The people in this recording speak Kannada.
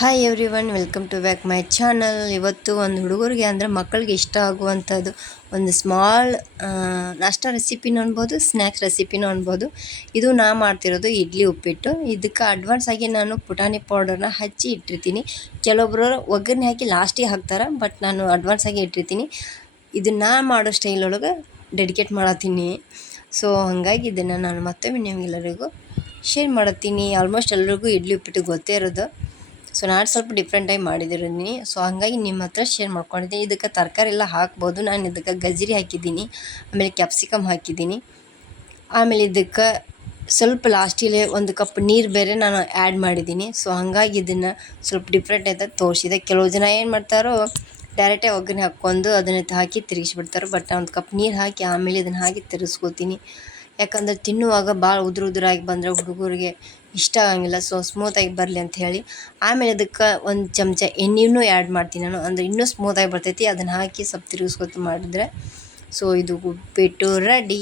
Hi everyone, welcome to back my channel. ಇವತ್ತು ಒಂದು ಹುಡುಗರಿಗೆ ಅಂದರೆ ಮಕ್ಕಳಿಗೆ ಇಷ್ಟ ಆಗುವಂಥದ್ದು ಒಂದು ಸ್ಮಾಲ್ ನಾಷ್ಟಾ ರೆಸಿಪಿನೂ ಅನ್ಬೋದು, ಸ್ನ್ಯಾಕ್ಸ್ ರೆಸಿಪಿನೂ ಅನ್ಬೋದು. ಇದು ನಾ ಮಾಡ್ತಿರೋದು ಇಡ್ಲಿ ಉಪ್ಪಿಟ್ಟು. ಇದಕ್ಕೆ ಅಡ್ವಾನ್ಸ್ ಆಗಿ ನಾನು ಪುಟಾಣಿ ಪೌಡರ್ನ ಹಚ್ಚಿ ಇಟ್ಟಿರ್ತೀನಿ. ಕೆಲವೊಬ್ಬರು ಒಗ್ಗರಣೆ ಹಾಕಿ ಲಾಸ್ಟಿಗೆ ಹಾಕ್ತಾರೆ, ಬಟ್ ನಾನು ಅಡ್ವಾನ್ಸ್ ಆಗಿ ಇಟ್ಟಿರ್ತೀನಿ. ಇದನ್ನು ಮಾಡೋ ಸ್ಟೈಲ್ ಒಳಗೆ ಡೆಡಿಕೇಟ್ ಮಾಡತ್ತೀನಿ. ಸೊ ಹಾಗಾಗಿ ಇದನ್ನು ನಾನು ಮತ್ತೊಮ್ಮೆ ನಿಮಗೆಲ್ಲರಿಗೂ ಶೇರ್ ಮಾಡತ್ತೀನಿ. ಆಲ್ಮೋಸ್ಟ್ ಎಲ್ರಿಗೂ ಇಡ್ಲಿ ಉಪ್ಪಿಟ್ಟು ಗೊತ್ತೇ ಇರೋದು. ಸೊ ನಾನು ಸ್ವಲ್ಪ ಡಿಫ್ರೆಂಟಾಗಿ ಮಾಡಿದಿದ್ದೀನಿ. ಸೊ ಹಾಗಾಗಿ ನಿಮ್ಮ ಹತ್ರ ಶೇರ್ ಮಾಡ್ಕೊಂಡಿದ್ದೀನಿ. ಇದಕ್ಕೆ ತರಕಾರಿ ಎಲ್ಲ ಹಾಕ್ಬೋದು. ನಾನು ಇದಕ್ಕೆ ಗಜರಿ ಹಾಕಿದ್ದೀನಿ, ಆಮೇಲೆ ಕ್ಯಾಪ್ಸಿಕಮ್ ಹಾಕಿದ್ದೀನಿ. ಆಮೇಲೆ ಇದಕ್ಕೆ ಸ್ವಲ್ಪ ಲಾಸ್ಟಿಗೆ 1 ಕಪ್ ನೀರು ಬೇರೆ ನಾನು ಆ್ಯಡ್ ಮಾಡಿದ್ದೀನಿ. ಸೊ ಹಾಗಾಗಿ ಇದನ್ನು ಸ್ವಲ್ಪ ಡಿಫ್ರೆಂಟ್ ಅಂತ ತೋರಿಸಿದೆ. ಕೆಲವು ಜನ ಏನು ಮಾಡ್ತಾರೋ ಡೈರೆಕ್ಟಾಗಿ ಒಗ್ಗರಣೆ ಹಾಕ್ಕೊಂಡು ಅದನ್ನು ಹಾಕಿ ತಿರುಗಿಸ್ಬಿಡ್ತಾರೆ. ಬಟ್ ನಾನು 1 ಕಪ್ ನೀರು ಹಾಕಿ ಆಮೇಲೆ ಇದನ್ನು ಹಾಕಿ ತಿರುಗಿಸ್ಕೋತೀನಿ. ಯಾಕಂದರೆ ತಿನ್ನುವಾಗ ಭಾಳ ಉದುರಾಗಿ ಬಂದರೆ ಹುಡುಗರಿಗೆ ಇಷ್ಟ ಆಗಂಗಿಲ್ಲ. ಸೊ ಸ್ಮೂತಾಗಿ ಬರಲಿ ಅಂತ ಹೇಳಿ ಆಮೇಲೆ ಅದಕ್ಕೆ 1 ಚಮಚ ಎಣ್ಣೆನೂ ಆ್ಯಡ್ ಮಾಡ್ತೀನಿ ನಾನು. ಅಂದರೆ ಇನ್ನೂ ಸ್ಮೂತಾಗಿ ಬರ್ತೈತಿ. ಅದನ್ನು ಹಾಕಿ ಸ್ವಲ್ಪ ತಿರುಗಿಸ್ಕೊತ ಮಾಡಿದ್ರೆ ಸೊ ಇದು ಉಪ್ಪಿಟ್ಟು ರೆಡಿ.